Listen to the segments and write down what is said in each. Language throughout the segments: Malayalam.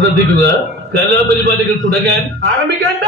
ശ്രദ്ധിക്കുക, കലാപരിപാടികൾ തുടങ്ങാൻ ആരംഭിക്കണ്ട.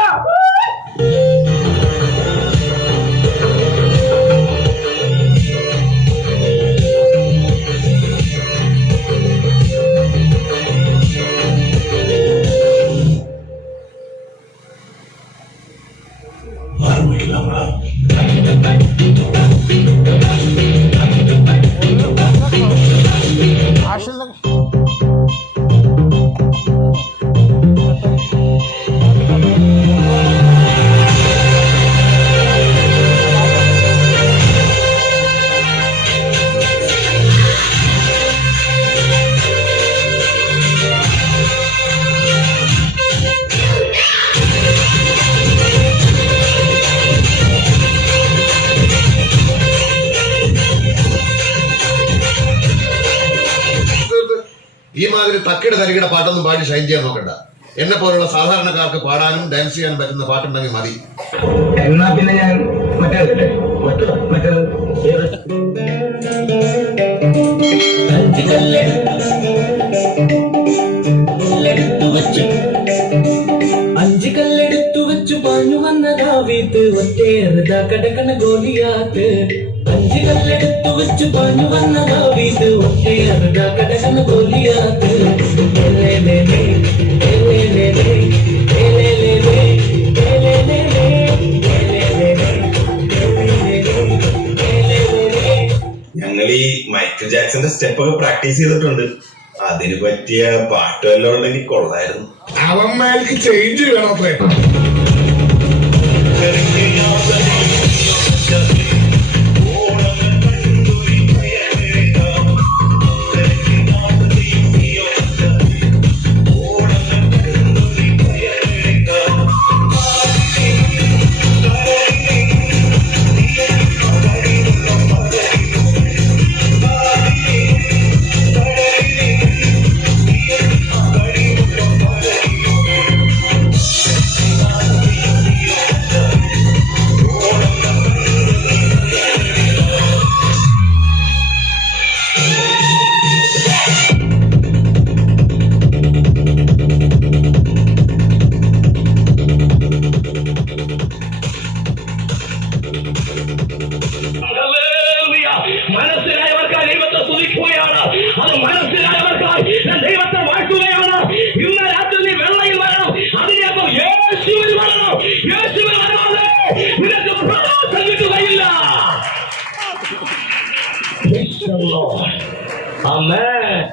ഈ മാതിരി തക്കിട തരികിട പാട്ടൊന്നും പാടി ഷൈൻ ചെയ്യാൻ നോക്കണ്ട. എന്നെ പോലുള്ള സാധാരണക്കാർക്ക് പാടാനും ഡാൻസ് ചെയ്യാനും പറ്റുന്ന പാട്ടുണ്ടെങ്കിൽ മതി. എന്നാ പിന്നെ ഞാൻ മറ്റേത് അഞ്ച് കല്ലെടുത്തു വെച്ചു പാഞ്ഞു വന്നതാവീത്ത് ഒറ്റേറുതാ കടക്കണ ഗോലിയാത്ത്. അഞ്ച് കല്ലെടുത്തു വെച്ചു പാഞ്ഞു വന്നതാവീത്ത് ഒറ്റേറുതാ കടക്കണ ഗോലിയാത്ത്. ഞങ്ങൾ ഈ മൈക്കിൾ ജാക്സന്റെ സ്റ്റെപ്പ് ഒക്കെ പ്രാക്ടീസ് ചെയ്തിട്ടുണ്ട്. അതിന് പറ്റിയ പാട്ട് വല്ലതും ഉണ്ടെങ്കിൽ കൊള്ളായിരുന്നു. അവന്മാർക്ക് ചേഞ്ച് വേണത്രേ. മനസ്സിലായവർക്കായി ദൈവത്തെ സ്തുതിക്കുകയാണ്. അത് മനസ്സിലായവർക്കായി ഞാൻ ദൈവത്തെ വാഴ്ത്തുകയാണ്. ഇന്ന് രാത്രി നീ വെള്ളയിൽ വരണം, അതിനപ്പം യേശുവിൽ വരണം. യേശുവിൽ വരാതെ നിനക്ക് പ്രകാശം കിട്ടുകയില്ല. ആമേൻ.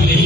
ും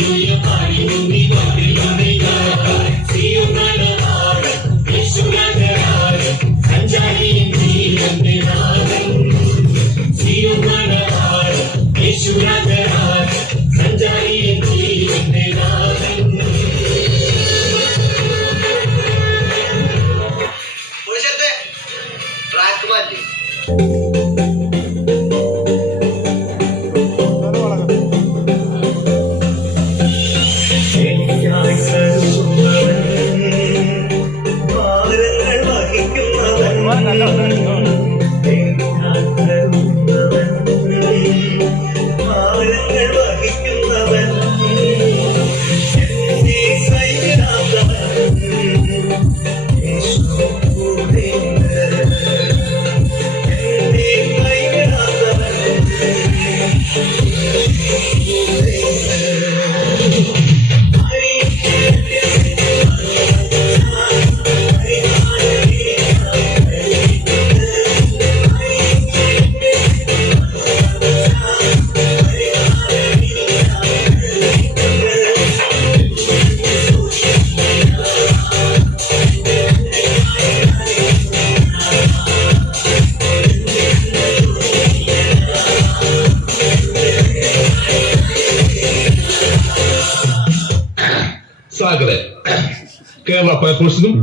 ഫയർഫോഴ്സിനും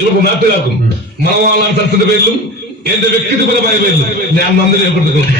ഇവരുടെ നാട്ടുകാർക്കും മണവാളാൻ സദസ്സിന്റെ പേരിലും എന്റെ വ്യക്തിപരമായ പേരിലും ഞാൻ നന്ദി രേഖപ്പെടുത്തുന്നു.